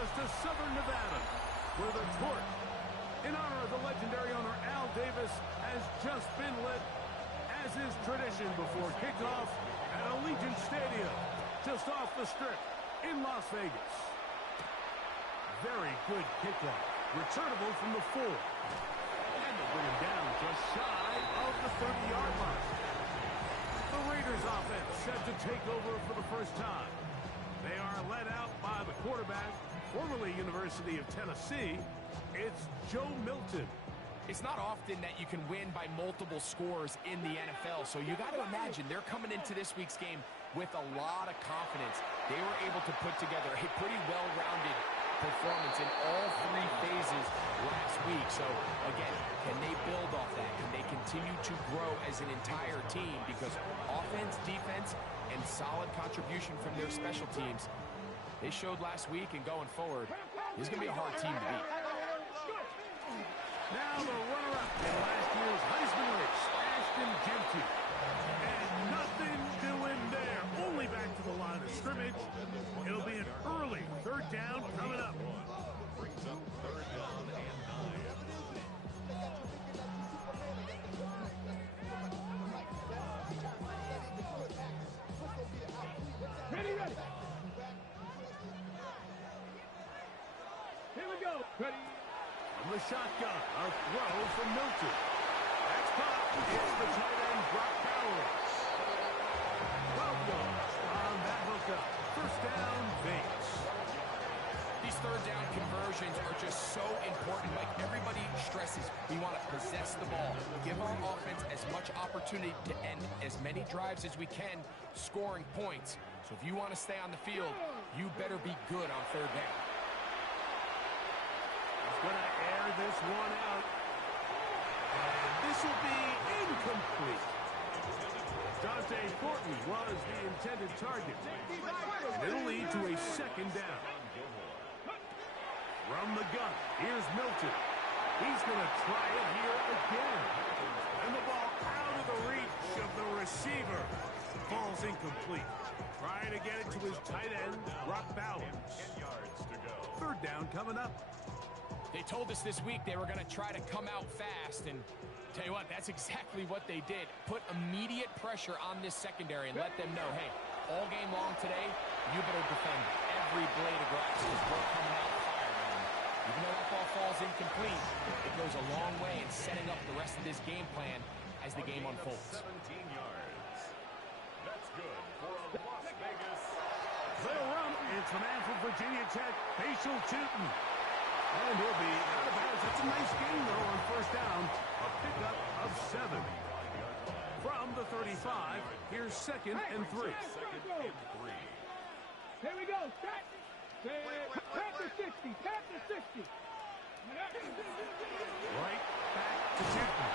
us to Southern Nevada, where the torch, in honor of the legendary owner Al Davis, has just been lit, as is tradition before kickoff at Allegiant Stadium, just off the Strip in Las Vegas. Very good kickoff, returnable from the 4. And they bring him down just shy of the 30-yard line. The Raiders offense set to take over for the first time. They are led out by the quarterback, formerly University of Tennessee. It's Joe Milton. It's not often that you can win by multiple scores in the NFL, so you got to imagine they're coming into this week's game with a lot of confidence. They were able to put together a pretty well-rounded performance in all 3 phases last week. So, again, can they build off that? Can they continue to grow as an entire team? Because offense, defense, and solid contribution from their special teams, they showed last week, and going forward, this is going to be a hard team to beat. Now the runner-up in last year's Heisman race, Ashton Jeanty. And nothing doing there. Only back to the line of scrimmage. It'll be an early 3rd down coming up. Brings up 3rd down and 9. Ready. Here we go. Ready. From the shotgun, a throw from Milton. That's caught. It's the tight end, Brock Bowers. 12 yards on that hookup. 1st down, Vegas. These 3rd down conversions are just so important. Like everybody stresses, we want to possess the ball. Give our offense as much opportunity to end as many drives as we can, scoring points. So if you want to stay on the field, you better be good on 3rd down. Going to air this one out. And this will be incomplete. Dante Thornton was the intended target. And it'll lead to a 2nd down. From the gun, here's Milton. He's going to try it here again. And the ball out of the reach of the receiver. Ball's incomplete. Trying to get it to his tight end, Brock Bowers. 3rd down coming up. They told us this week they were going to try to come out fast, and tell you what, that's exactly what they did. Put immediate pressure on this secondary and let them know, hey, all game long today, you better defend every blade of grass because we're coming out firing. Even though that ball falls incomplete, it goes a long way in setting up the rest of this game plan as the game unfolds. 17 yards. That's good for a Las Vegas. They'll run. It's the man from Virginia Tech, Facial Tootin. And he'll be out of bounds. That's a nice game, though, on 1st down. A pickup of 7. From the 35, here's 2nd and 3. Here we go. Tap to 60. Tap to 60. Right back to Tootin.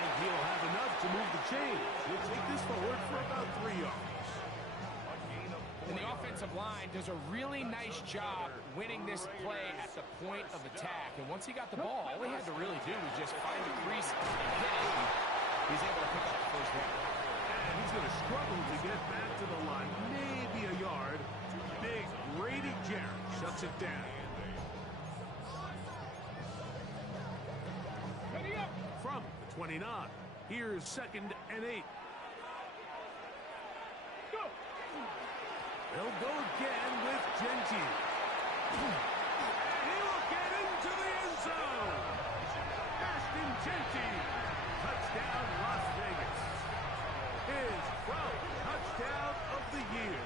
And he'll have enough to move the chains. He'll take this forward for about 3 yards. And the offensive line does a really nice job winning this play at the point of attack. And once he got the ball, all he had to really do was just find the crease and hit it. He's able to pick up the 1st down. And he's going to struggle to get back to the line. Maybe a yard. Big Grady Jarrett shuts it down. From the 29, here's 2nd and 8. They'll go again with Jeanty. And he will get into the end zone. Ashton Jeanty. Touchdown, Las Vegas. His 12th touchdown of the year.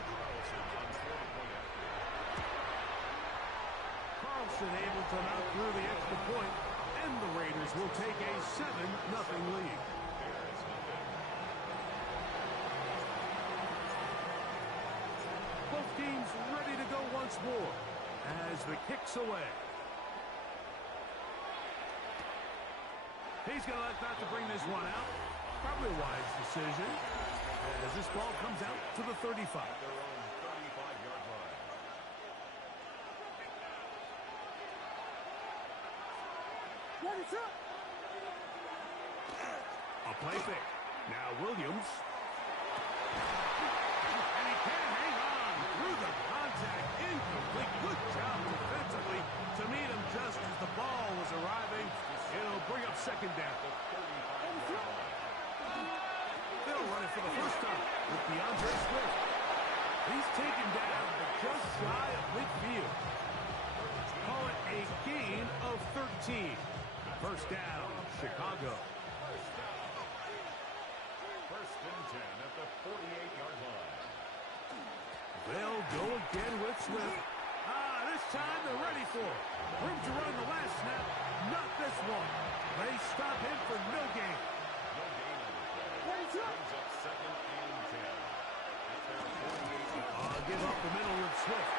Carlson able to knock through the extra point, and the Raiders will take a 7-0 lead. Both teams ready to go once more as the kick's away. He's going to elect not to bring this one out. Probably a wise decision as this ball comes out to the 35. Their own 35-yard line. A play fake. Now Williams. And he can't hang on through the contact. Incomplete. Good job second down. They'll run it for the first time with DeAndre Swift. He's taken down just shy of midfield. Call it a gain of 13. First down, Chicago. First and 10 at the 48-yard line. They'll go again with Swift. This time they're ready for it. Room to run the last snap. Not this one. They stop him for no gain. No gain on the play. Brings up second and 10. At their 48-yard Give up the middle with Swift.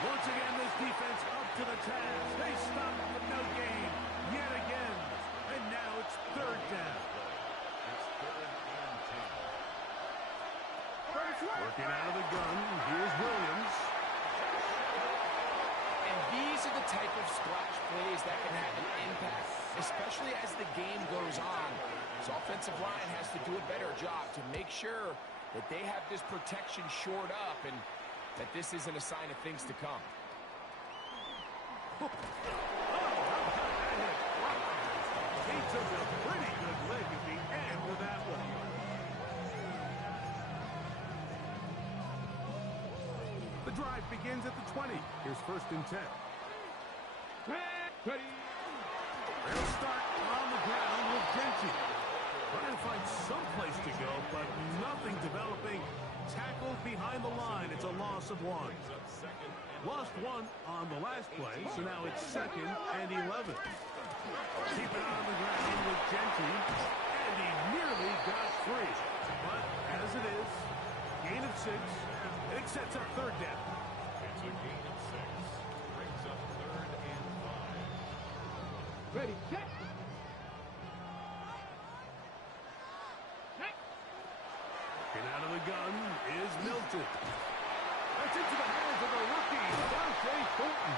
Once again, this defense up to the task. They stop him for no gain. Yet again. And now it's third down. It's third and 10. Working out of the gun. Here's Williams. And these are the type of splash plays that can have an impact, especially as the game goes on. So offensive line has to do a better job to make sure that they have this protection shored up and that this isn't a sign of things to come. He took a pretty good lick at the end of that one. The drive begins at the 20. Here's first and 10. Ready. They'll start on the ground with Gentry. Trying to find some place to go, but nothing developing. Tackled behind the line. It's a loss of one. Lost one on the last play, so now it's second and 11. Keep it on the ground with Gentry, and he nearly got free. But as it is, gain of 6. It sets up third down. It's a gain of 6. Brings up third and 5. Ready, set. Getting out of the gun is Milton. That's into the hands of the rookie, Dante Thornton.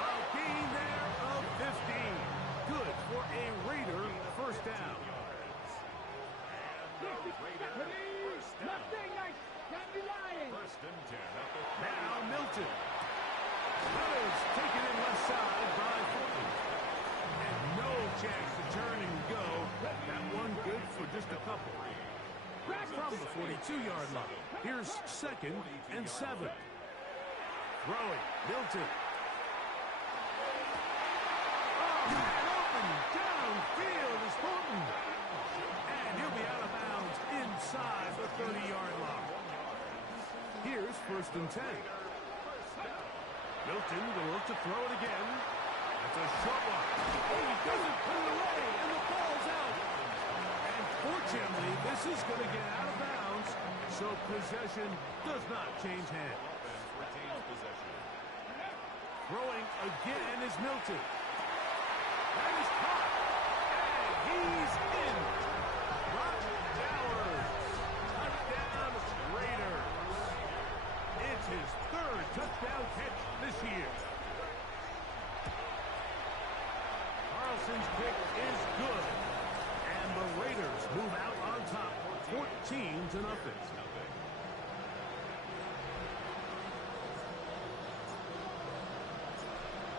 A gain there of 15. Good for a Raider first down. Nothing like can't be lying. First and 10 at the Now Milton. That is taken in left side by Thornton. And no chance to turn and go. That one good for just a couple. From the 42-yard line. Here's second and 7. Throwing. Milton. Oh, man, open downfield is Thornton. And he'll be out of bounds inside the 30-yard line. Here's first and 10. Milton will look to throw it again. That's a short one. Oh, he doesn't put it away, and the ball's out. And fortunately, this is going to get out of bounds, so possession does not change hands. offense retains possession. Throwing again is Milton. That is caught. And he's in. Brock Bowers. Touchdown Raiders. It's his third touchdown catch this year. Carlson's kick is good. And the Raiders move out on top 14-0.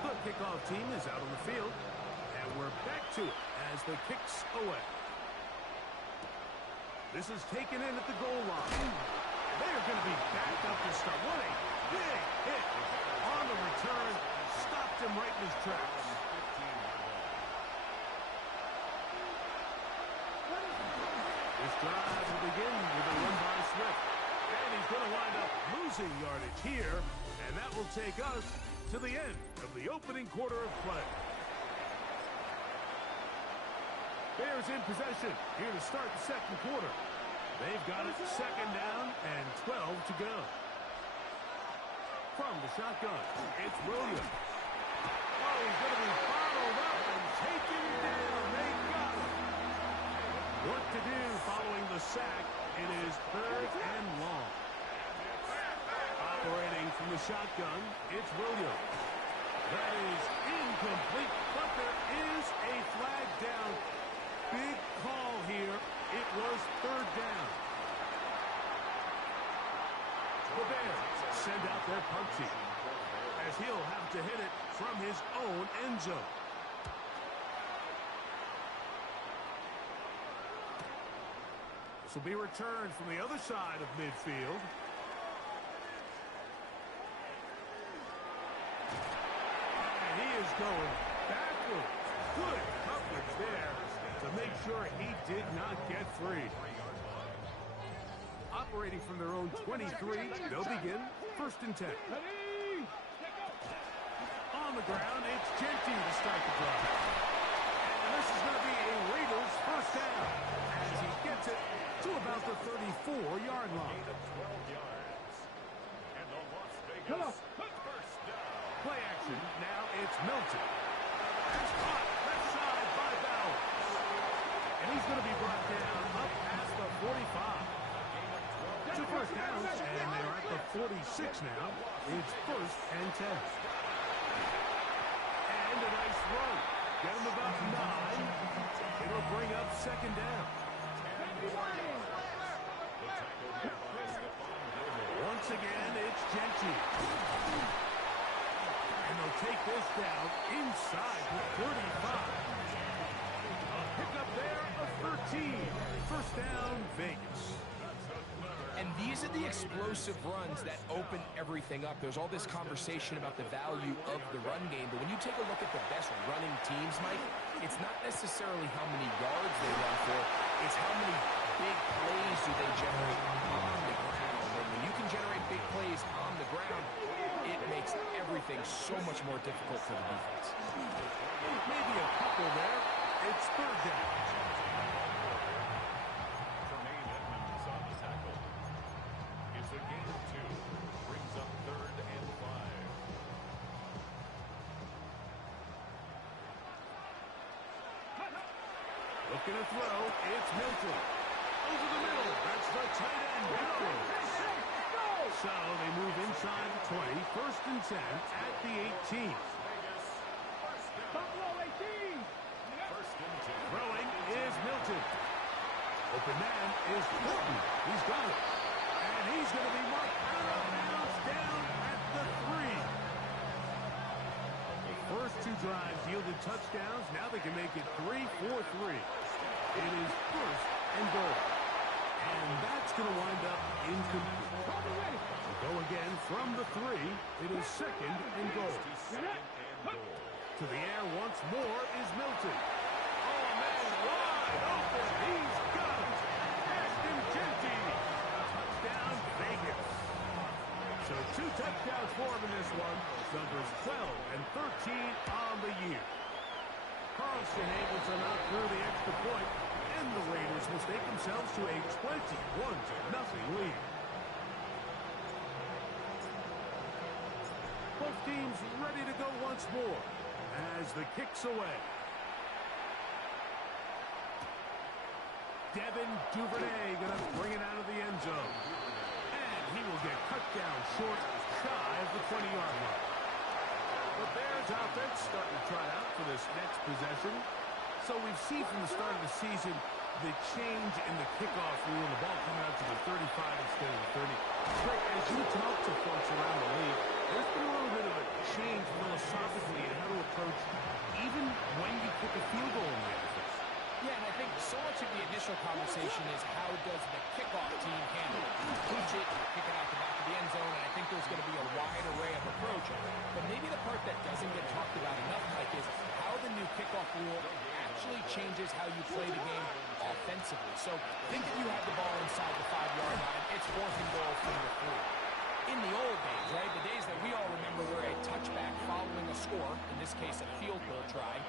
The kickoff team is out on the field. And we're back to it as the kicks away. This is taken in at the goal line. They're going to be backed up to start. What a big hit on the return. Stopped him right in his tracks. This drive will begin with a run by Swift. And he's going to wind up losing yardage here. And that will take us to the end of the opening quarter of play. Bears in possession here to start the second quarter. They've got it second down and 12 to go. From the shotgun, it's Williams. Oh, he's going to be bottled up and taken down. They got him. What to do following the sack? It is third and long. Operating from the shotgun, it's Williams. That is incomplete, but there is a flag down. Big call here. It was third down. The Bears send out their punt team as he'll have to hit it from his own end zone. This will be returned from the other side of midfield. And he is going backwards. Good coverage there to make sure he did not get free. Operating from their own 23, they'll begin 1st and 10. Ready? On the ground, it's Genty to start the drive. And this is going to be a Raiders first down as he gets it to about the 34-yard line. Gain of 12 yards. And the Las Come on. Vegas first down. Play action. Now it's Milton. It's caught left side by Bowers. And he's going to be brought down up past the 45. Two first downs, and they're at the 46 now. It's 1st and 10. And a nice run. Get him about 9. It'll bring up 2nd down. Once again, it's Genty. And they'll take this down inside the 35. A pickup there of 13. First down, Vegas. And these are the explosive runs that open everything up. There's all this conversation about the value of the run game, but when you take a look at the best running teams, Mike, it's not necessarily how many yards they run for, it's how many big plays do they generate on the ground. And when you can generate big plays on the ground, it makes everything so much more difficult for the defense. Maybe a couple there. It's 3rd down. Tremaine Edmonds on the tackle. It's a gain of 2. Brings up 3rd and 5. Looking to throw. It's Milton. Over the middle. That's the tight end. Bowers. So they move inside the 20. 1st and 10 at the 18. Vegas first down. Buffalo 18. 1st and 10. Throwing is Milton. Open man is Horton. He's got it. And he's going to be marked out of bounds down at the 3. The first 2 drives yielded touchdowns. Now they can make it 3-4-3. It is 1st and goal. And that's going to wind up incomplete. We'll go again from the 3. It is 2nd and goal. 2nd and goal. To the air once more is Milton. Oh, man, wide open. He's got him. Ashton Genty. Touchdown, Vegas. So 2 touchdowns for him in this one. Numbers 12 and 13 on the year. Carlson able to knock through the extra point, and the Raiders will stake themselves to a 21-0 lead. Both teams ready to go once more as the kick's away. Devin Duvernay going to bring it out of the end zone. And he will get cut down short, shy of the 20-yard line. The Bears offense starting to try out for this next possession. So we've seen from the start of the season the change in the kickoff rule, the ball coming out to the 35 instead of the 30. But as you talk to folks around the league, there's been a little bit of a change philosophically in how to approach even when you kick a field goal in the NFL. Yeah, and I think so much of the initial conversation is how does the kickoff team handle it? You push it, you kick it out the back of the end zone, and I think there's going to be a wide array of approach. But maybe the part that doesn't get talked about enough, Mike, is how the new kickoff rule actually changes how you play the game offensively. So think if you had the ball inside the 5-yard line, it's 4th and goal from the 3. In the old days, right, the days that we all remember were a touchback following a score, in this case a field goal try,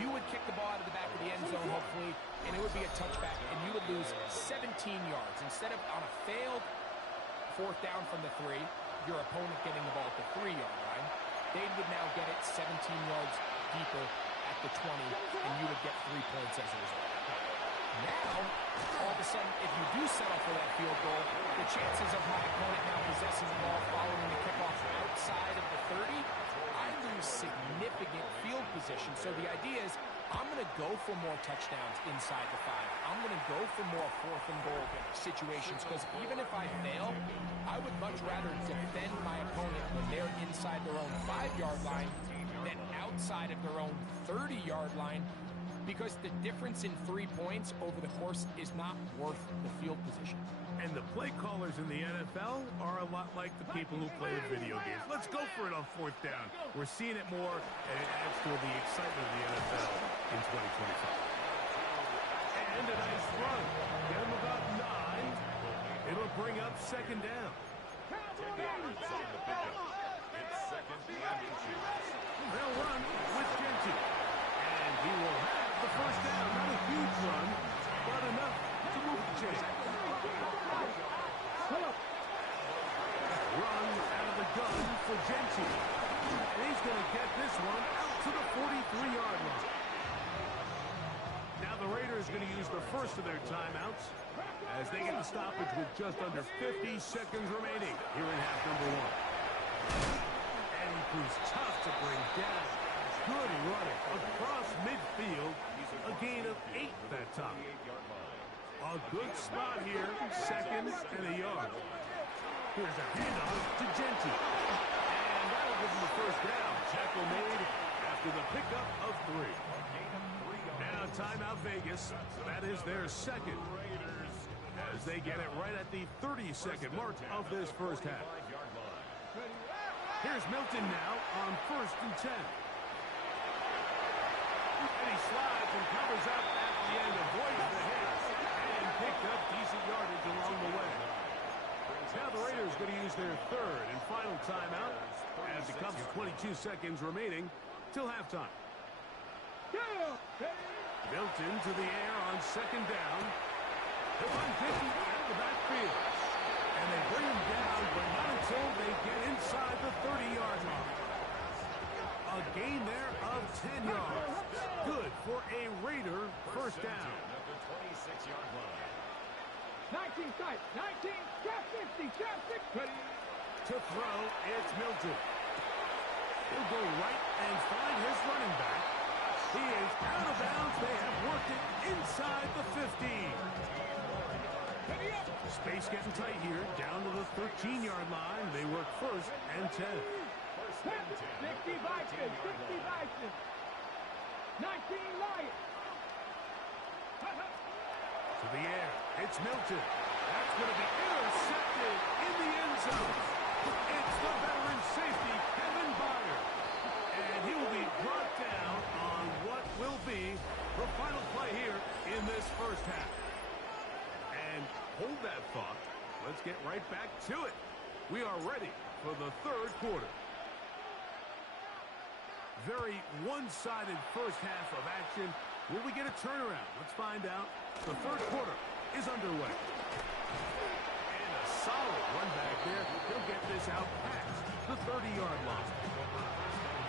you would kick the ball out of the back of the end zone, hopefully, and it would be a touchback, and you would lose 17 yards. Instead of on a failed 4th down from the 3, your opponent getting the ball at the 3-yard line, they would now get it 17 yards deeper at the 20, and you would get 3 points as a result. Now, all of a sudden, if you do settle for that field goal, the chances of my opponent now possessing the ball following the kickoff outside of the 30, I lose significant field position. So the idea is I'm going to go for more touchdowns inside the 5. I'm going to go for more 4th and goal situations because even if I fail, I would much rather defend my opponent when they're inside their own 5-yard line than outside of their own 30-yard line because the difference in 3 points over the course is not worth the field position. And the play callers in the NFL are a lot like the people who play the video games. Let's go for it on 4th down. We're seeing it more, and it adds to the excitement of the NFL in 2025. And a nice run. Get him about 9. It'll bring up 2nd down. They'll run with Gentry. And he will have the 1st down. Not a huge run, but enough to move the chain. Run out of the gun for Gentry. And he's going to get this one out to the 43-yard line. Now the Raiders are going to use the first of their timeouts as they get the stoppage with just under 50 seconds remaining here in half number 1. And he proves tough to bring down. Good running across midfield. A gain of 8 that time. A good spot here. 2nd and a yard. Here's a handoff to Gentry. And that'll give him the 1st down. Tackle made after the pickup of 3. Now timeout Vegas. That is their 2nd. As they get it right at the 30-second mark of this first half. Here's Milton now on 1st and 10. And he slides and covers up at the end, avoids the hit, and picked up decent yardage along the way. Now the Raiders going to use their 3rd and final timeout as it comes to 22 seconds remaining till halftime. Milton to the air on 2nd down. He'll run 50 out of the backfield. And they bring him down, but not until they get inside the 30-yard line. A gain there of 10 yards. Good for a Raider 1st down. 26-yard line. 19 tight, 19, trap 50, trap 60. To throw, it's Milton. He'll go right and find his running back. He is out of bounds. They have worked it inside the 15. Space getting tight here. Down to the 13-yard line. They work 1st and 10. 60 Vikings, 60 Vikings. 19 Lions. To the air. It's Milton. That's going to be intercepted in the end zone. It's the veteran safety, Kevin Byard. And he will be brought down on what will be the final play here in this first half. And hold that thought. Let's get right back to it. We are ready for the 3rd quarter. Very one-sided first half of action. Will we get a turnaround? Let's find out. The 3rd quarter is underway. And a solid run back there. He'll get this out past the 30-yard line.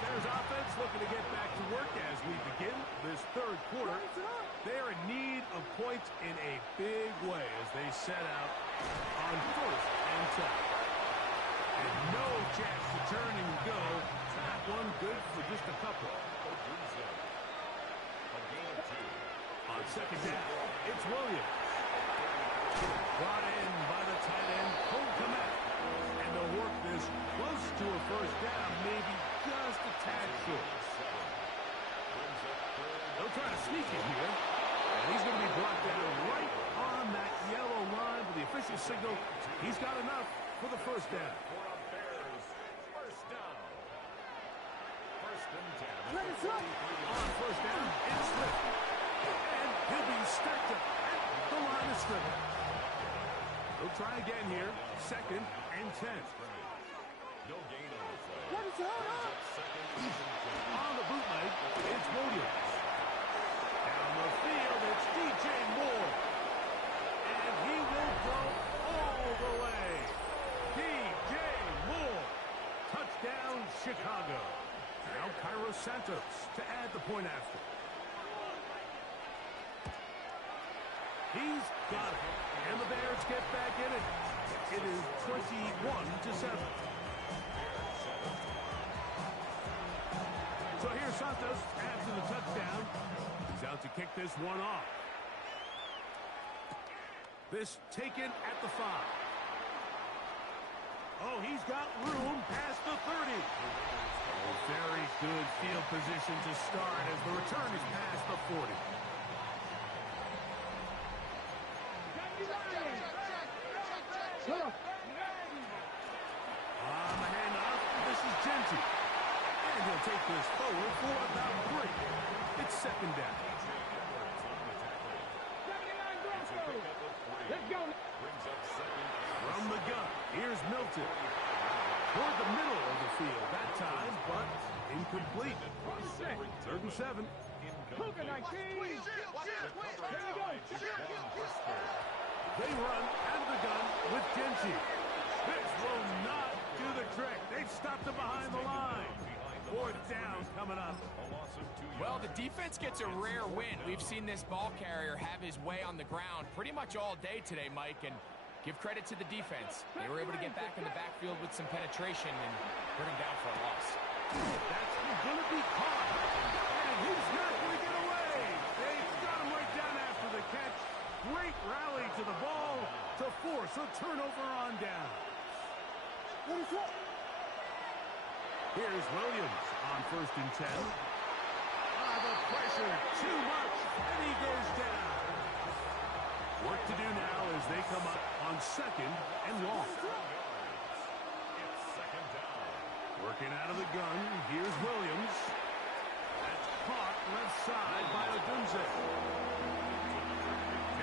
Bears offense looking to get back to work as we begin this 3rd quarter. They're in need of points in a big way as they set out on 1st and 10. And no chance to turn and go. That one good for just a couple. On 2nd down, it's Williams. Brought in by the tight end, Cole Kmet. And they'll work this close to a 1st down, maybe just a tad short. They'll try to sneak it here. And he's going to be brought down right on that yellow line with the official signal. He's got enough for the 1st down. On 1st down, it's Swift. And he'll be stacked up at the line of scrimmage. They'll try again here. 2nd and 10. No gain on the play. On the bootleg, it's Williams. Down the field, it's DJ Moore. And he will go all the way. DJ Moore. Touchdown, Chicago. Now Cairo Santos to add the point after. He's got it. And the Bears get back in it. It is 21-7. So here's Santos after the touchdown. He's out to kick this one off. This taken at the 5. Oh, he's got room past the 30. A very good field position to start as the return is past the 40. On the handoff, this is Genty. And he'll take this forward for about 3. It's second down. Let's go. From the gun, here's Milton. Toward the middle of the field that time, but incomplete. 3rd and 7. Cougar 19. There you go. They run out of the gun with Genty. This will not do the trick. They've stopped him behind the line. 4th down coming up. Well, the defense gets a rare win. We've seen this ball carrier have his way on the ground pretty much all day today, Mike, and give credit to the defense. They were able to get back in the backfield with some penetration and bring him down for a loss. That's going to be caught. And he's not going to get away. They got him right down after the catch. Great rally to the ball to force a turnover on down. Here's Williams on 1st and 10. The pressure, too much, and he goes down. Work to do now as they come up on 2nd and long. Working out of the gun, here's Williams. That's caught left side by Odunze.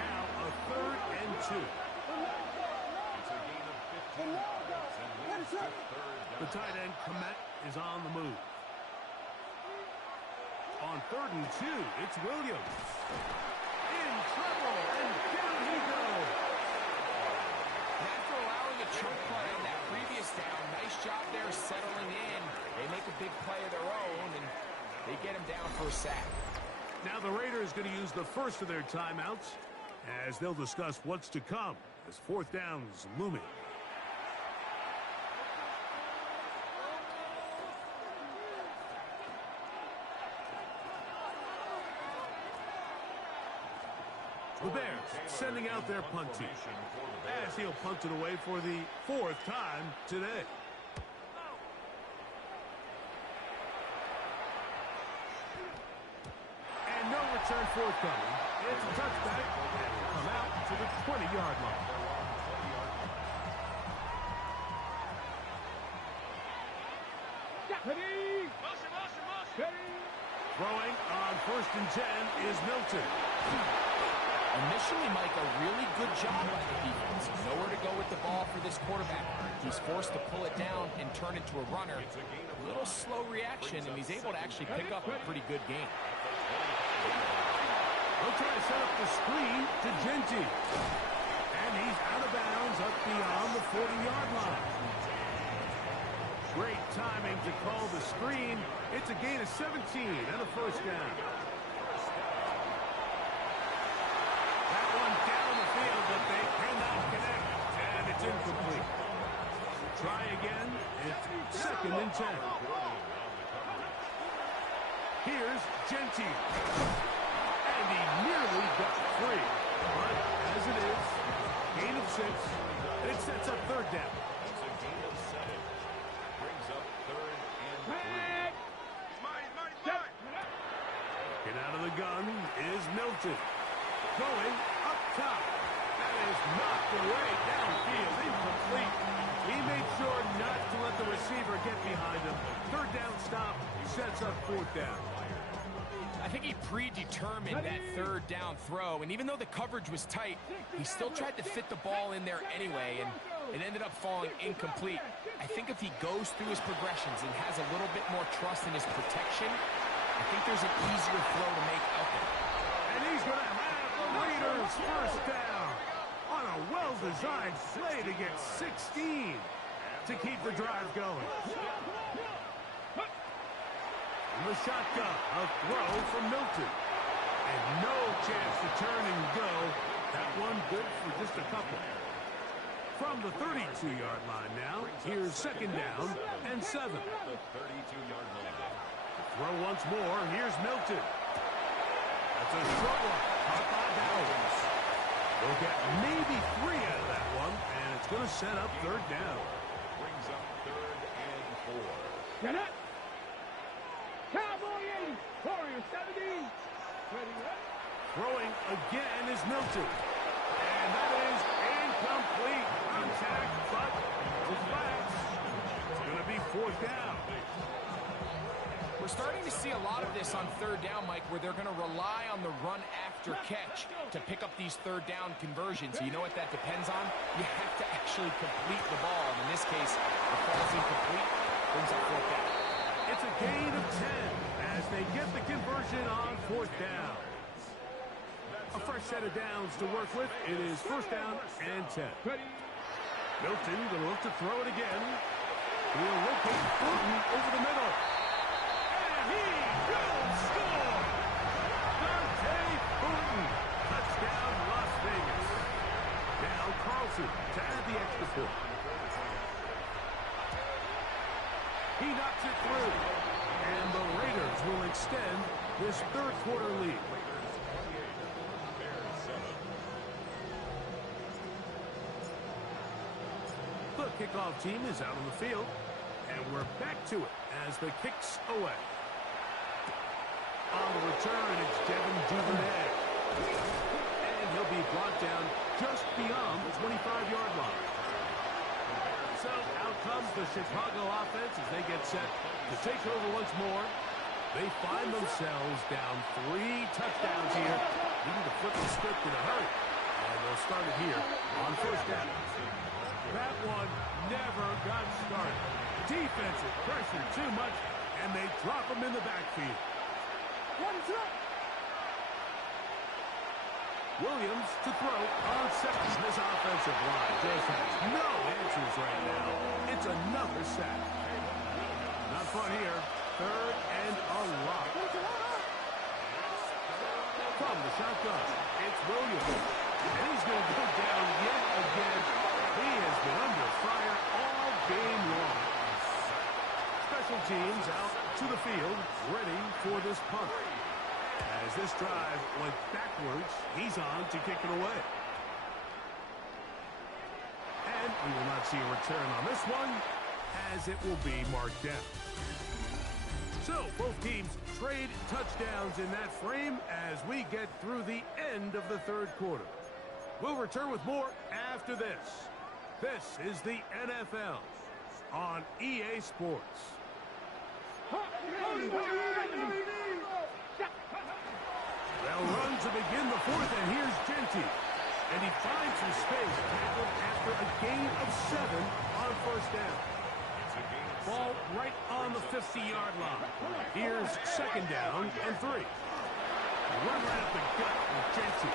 Now a 3rd and 2. The tight end, Komet, is on the move. On 3rd and 2, it's Williams. In trouble, and down he goes. After allowing a chunk play on that previous down, nice job there settling in. They make a big play of their own, and they get him down for a sack. Now the Raiders going to use the first of their timeouts as they'll discuss what's to come as 4th down is looming. The Bears sending out their punt team as he'll punt it away for the 4th time today. And no return forthcoming. It's a touchback and will come out to the 20-yard line. Throwing on 1st and 10 is Milton. Initially, Mike, a really good job by the defense. Nowhere to go with the ball for this quarterback. He's forced to pull it down and turn into a runner. A little slow reaction, and he's able to actually pick up a pretty good game. They'll try to set up the screen to Genty. And he's out of bounds up beyond the 40-yard line. Great timing to call the screen. It's a gain of 17 and a 1st down. That one down the field, but they cannot connect. And it's incomplete. Try again. It's 2nd and 10. Here's Genty. And he nearly got free. But as it is, gain of 6. It sets up 3rd down. Get out of the gun is Milton. Going up top. That is knocked away downfield. Incomplete. He made sure not to let the receiver get behind him. 3rd down stop sets up 4th down. I think he predetermined that 3rd down throw, and even though the coverage was tight, he still tried to fit the ball in there anyway, and it ended up falling incomplete. I think if he goes through his progressions and has a little bit more trust in his protection, I think there's an easier throw to make out there. And he's going to have the Raiders 1st down on a well-designed play to get 16 to keep the drive going. In the shotgun, a throw from Milton. And no chance to turn and go. That one good for just a couple. From the 32-yard line now, here's 2nd down and 7. Throw once more, here's Milton. That's a short one, caught by Bowers. They'll get maybe 3 out of that one, and it's going to set up 3rd down. brings up 3rd and 4. Get it. Cowboy 80. Warrior 70. Ready, ready. Throwing again is Milton. And that is incomplete. Contact, but the flag's going to be 4th down. We're starting to see a lot of this on 3rd down, Mike, where they're going to rely on the run after catch to pick up these 3rd down conversions. So you know what that depends on? You have to actually complete the ball. And in this case, the ball's incomplete, brings up 4th down. It's a gain of 10 as they get the conversion on 4th down. A fresh set of downs to work with. It is 1st down and 10. Milton going to look to throw it again. He'll locate Fulton over the middle. And he will score! Dante Fulton. Touchdown, Las Vegas. Now Carlson to add the extra point. He knocks it through. And the Raiders will extend this 3rd quarter lead. The kickoff team is out on the field, and we're back to it as the kick's away. On the return, it's Devin Duvernay. And he'll be brought down just beyond the 25-yard line. So out comes the Chicago offense as they get set to take over once more. They find themselves down 3 touchdowns here, needing to flip the script in a hurry. And they'll start it here on 1st down. That one never got started. Defensive pressure too much, and they drop him in the backfield. Williams to throw on 2nd. This offensive line just has no answers right now. It's another sack. Not fun here. 3rd and a lot. From the shotgun, it's Williams. And he's going to go down yet again. He has been under fire all game long. Special teams out to the field, ready for this punt. As this drive went backwards, he's on to kick it away. And we will not see a return on this one, as it will be marked down. So, both teams trade touchdowns in that frame as we get through the end of the 3rd quarter. We'll return with more after this. This is the NFL on EA Sports. They'll run to begin the 4th, and here's Genty. And he finds some space tackled after a gain of 7 on 1st down. Ball right on the 50-yard line. Here's 2nd down and 3. Run right up the gut with Genty.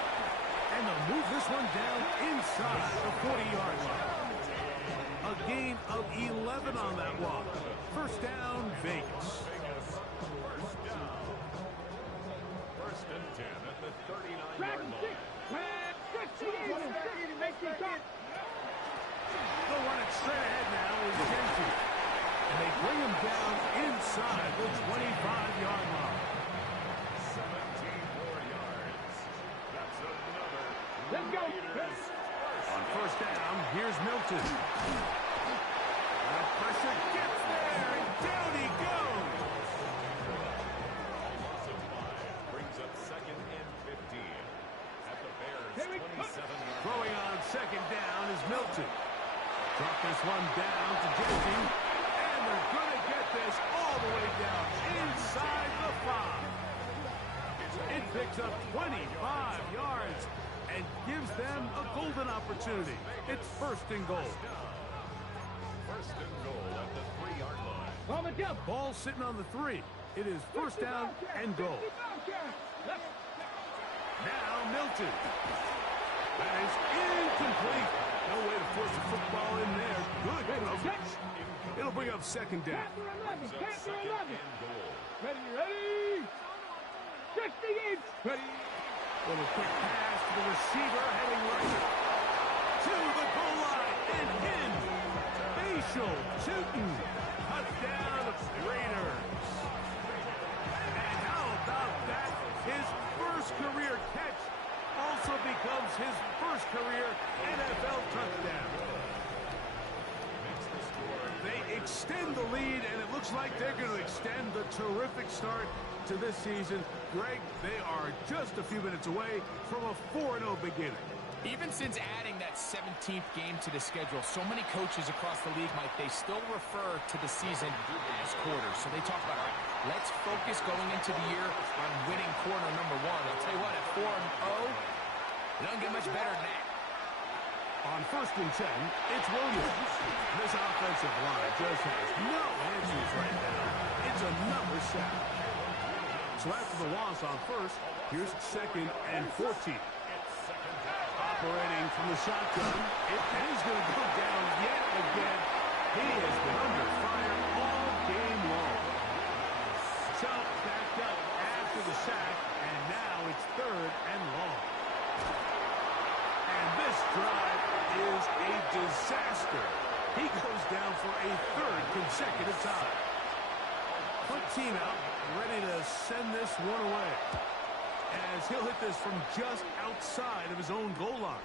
And they'll move this one down inside the 40-yard line. A gain of 11 on that walk. 1st down, Vegas. 1st and 10 at the 39-yard line. They'll run it straight ahead now with Genty. And they bring him down inside the 25-yard line. 17 more yards. That's another. Let's go. On 1st down, here's Milton. The pressure gets there, and down he goes. Loss of 5 brings up 2nd and 15 at the Bears' 27-yard. Throwing on 2nd down is Milton. Drop this one down to Genty. And they're going to get this all the way down inside the 5. It picks up 25 yards and gives them a golden opportunity. It's 1st and goal. 1st and goal at the 3-yard line. On the jump. Ball sitting on the 3. It is 1st down and goal. Now Milton. That is incomplete. No way to force the football in there. Good coverage. It'll bring up 2nd down. Panther 11. Ready. 68. Ready. Little quick pass to the receiver heading right to the goal line and in. Facial shooting. Touchdown Raiders. And how about that? His first career catch also becomes his first career NFL touchdown. Makes the score extend the lead, and it looks like they're going to extend the terrific start to this season. Greg, they are just a few minutes away from a 4-0 beginning. Even since adding that 17th game to the schedule, so many coaches across the league, Mike, they still refer to the season as quarters. So they talk about, all right, let's focus going into the year on winning quarter number 1. I'll tell you what, at 4-0, it doesn't get much better than that. On 1st and 10, it's Williams. This offensive line just has no answers right now. It's another sack. So after the loss on 1st, here's 2nd and 14. Operating from the shotgun, and he's going to go down yet again. He has been under fire all game long. So backed up after the sack, and now it's 3rd and long. And this drive is a disaster. He goes down for a 3rd consecutive time. Punt team out, ready to send this one away, as he'll hit this from just outside of his own goal line.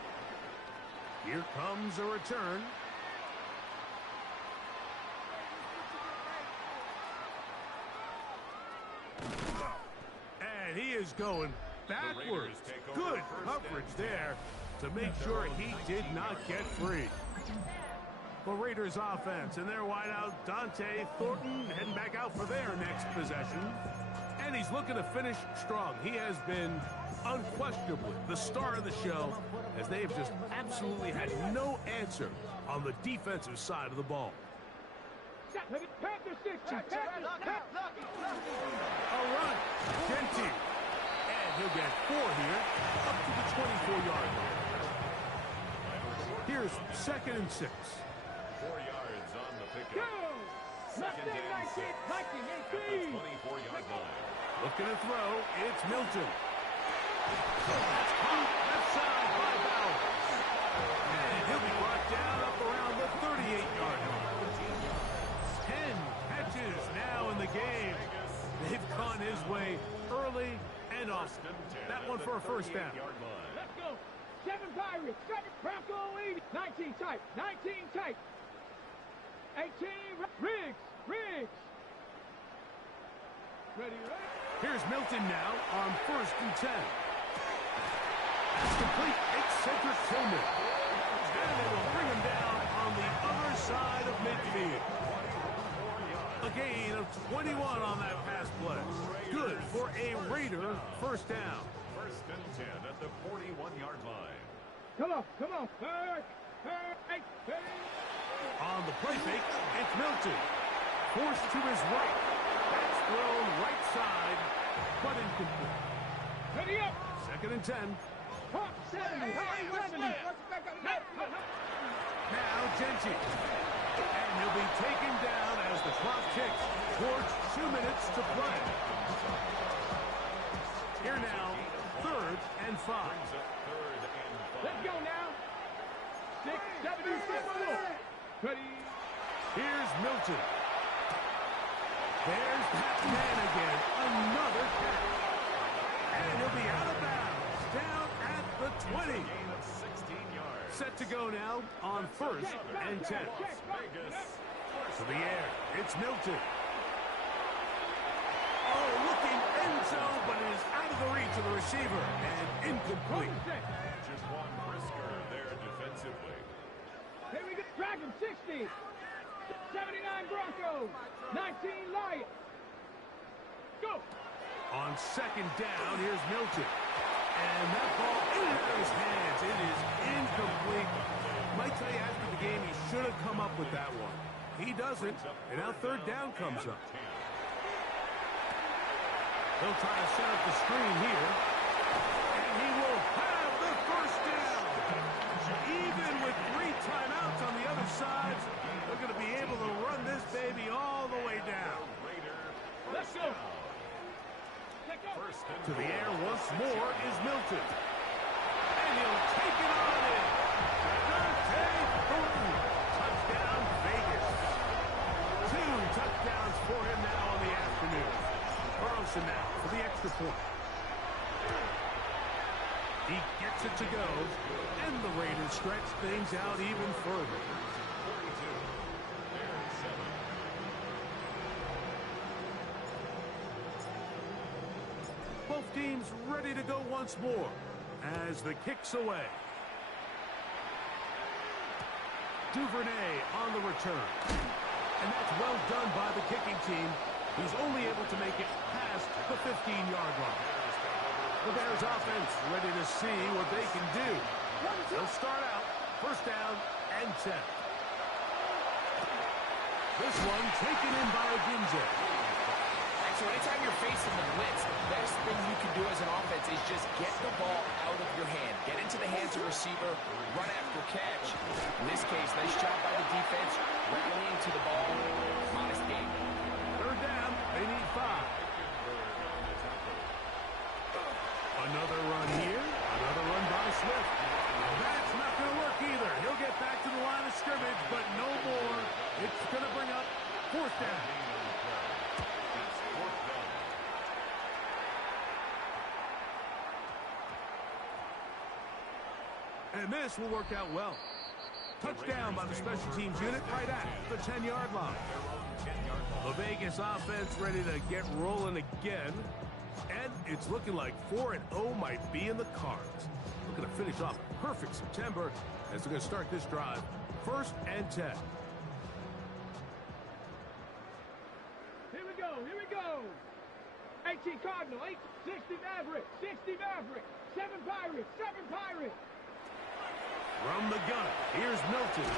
Here comes a return. And he is going backwards. Good coverage there to make sure he did not get free. The Raiders offense and their wideout Dante Thornton heading back out for their next possession. And he's looking to finish strong. He has been unquestionably the star of the show, as they have just absolutely had no answer on the defensive side of the ball. Panther 60. A run. Genty. And he'll get 4 here, up to the 24-yard line. Here's 2nd and 6. 4 yards on the pickup. Go! Mustang 19, 18. 24-yard line. Looking to throw, it's Milton. That's caught left side by Bowers. And he'll be brought down up around the 38-yard line. 10 catches now in the game. They've gone his way early and often. That one for a 1st down. Let's go. 7 Pirates, 7 Bronco 80. 19 tight, 19 tight. 18 Riggs. Ready. Here's Milton now on 1st and 10. That's complete. It's Cedric Tillman. And they will bring him down on the other side of midfield. A gain of 21 on that pass play. Good for a Raider 1st down. 1st and 10 at the 41-yard line. Come on. Hey. On the play fake, it's Milton. Forced to his right. That's thrown right side, but incomplete. Ready up. 2nd and 10. Pop 70. Now Genty. And he'll be taken down as the clock ticks towards 2 minutes to play. Here now, 3rd and 5. Let's go now. 6-7. Ready. Here's Milton. There's that man again. Another catch. And he'll be out of bounds. Down at the 20. Set to go now on 1st and 10. To the air. It's Milton. Oh, looking end zone, but it is out of the reach of the receiver. And incomplete. Just one brisker there defensively. Here we go. Dragon 60. 79 Broncos. 19 Lions. Go. On 2nd down, here's Milton. And that ball in and out of his hands. It is incomplete. Might tell you after the game he should have come up with that one. He doesn't, and now 3rd down comes up. He'll try to set up the screen here. And he will have the 1st down. Even with 3 timeouts on the other side, they're going to be able to run this baby all the way down. Let's go. To the air once more is Milton. And he'll take it on in. Dante Thornton. Touchdown, Vegas. 2 touchdowns for him now on the afternoon. Burleson now for the extra point. He gets it to go. And the Raiders stretch things out even further. teams ready to go once more as the kick's away. Duvernay on the return. And that's well done by the kicking team. He's only able to make it past the 15-yard line. The Bears offense ready to see what they can do. They'll start out first down and 10. This one taken in by Aginze. So anytime you're facing the blitz, the best thing you can do as an offense is just get the ball out of your hand. Get into the hands of receiver, run after catch. In this case, nice job by the defense, rallying to the ball. Modest game. Third down, they need 5. Another run here, another run by Swift. That's not going to work either. He'll get back to the line of scrimmage, but no more. It's going to bring up fourth down. And this will work out well. Touchdown by the special teams unit right at the 10-yard line. The Vegas offense ready to get rolling again. And it's looking like 4-0 might be in the cards. Looking to finish off a perfect September as they're going to start this drive. First and 10. Here we go, here we go. 18 Cardinal, 60 Maverick, 60 Maverick, 7 Pirates, 7 Pirates. From the gun, here's Milton,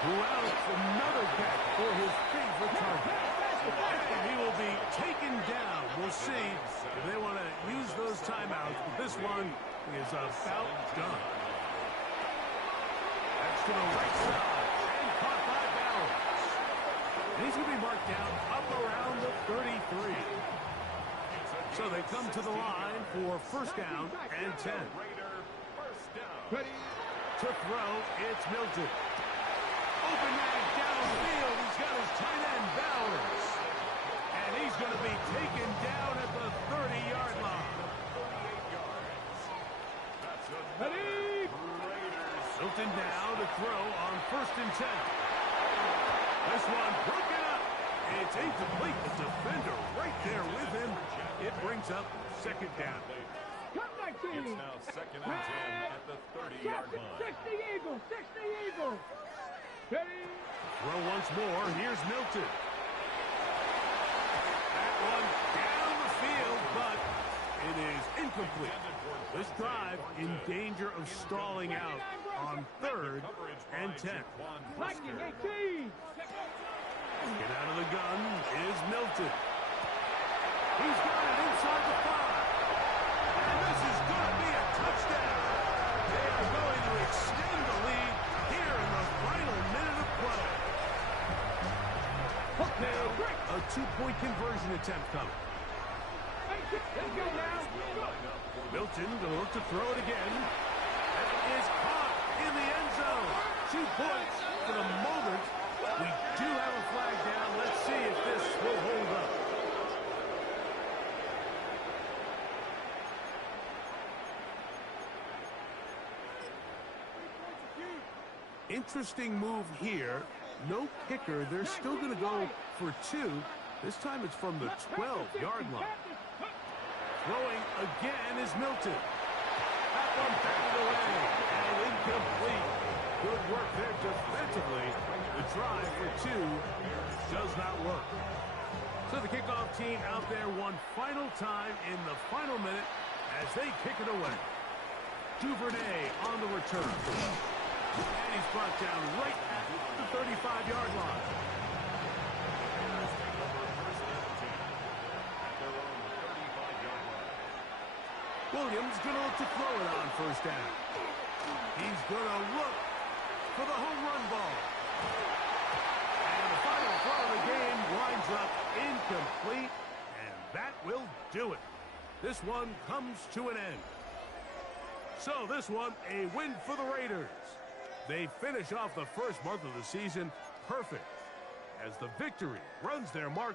who outs another catch for his favorite target. And he will be taken down. We'll see if they want to use those timeouts, but this one is about done. That's to the right side, and caught by Bowers. And he's going to be marked down up around the 33. So they come to the line for first down and 10. Ready? To throw, it's Milton. Open man downfield. He's got his tight end, Bowers. And he's going to be taken down at the 30-yard line. Ready? Milton now to throw on first and 10. This one broken up. It's incomplete. The defender right there with him. It brings up second down. Come 19. It's now second and 10 at the 30-yard line. 60 Eagles, 60 Eagles. Ready? Throw once more. Here's Milton. That one down the field, but it is incomplete. This drive in danger of stalling out on third and 10. Lightning 18. Get out of the gun is Milton. He's got it inside the 5. And this is going to be a touchdown. They are going to extend the lead here in the final minute of play. Now, a 2-point conversion attempt coming. Let's go now. Milton going to look to throw it again. And it is caught in the end zone. 2 points for the moment. We do have a flag down. Let's see if this will hold up. Interesting move here. No kicker. They're still going to go for 2. This time it's from the 12-yard line. Throwing again is Milton. That one batted away and incomplete. Good work there defensively. The try for 2 does not work. So the kickoff team out there one final time in the final minute as they kick it away. Duvernay on the return. And he's brought down right at the 35-yard line. Williams going to look to throw it on first down. He's going to look for the home run ball. And the final throw of the game winds up incomplete, and that will do it. This one comes to an end. So this one, a win for the Raiders. They finish off the first month of the season perfect as the victory runs their mark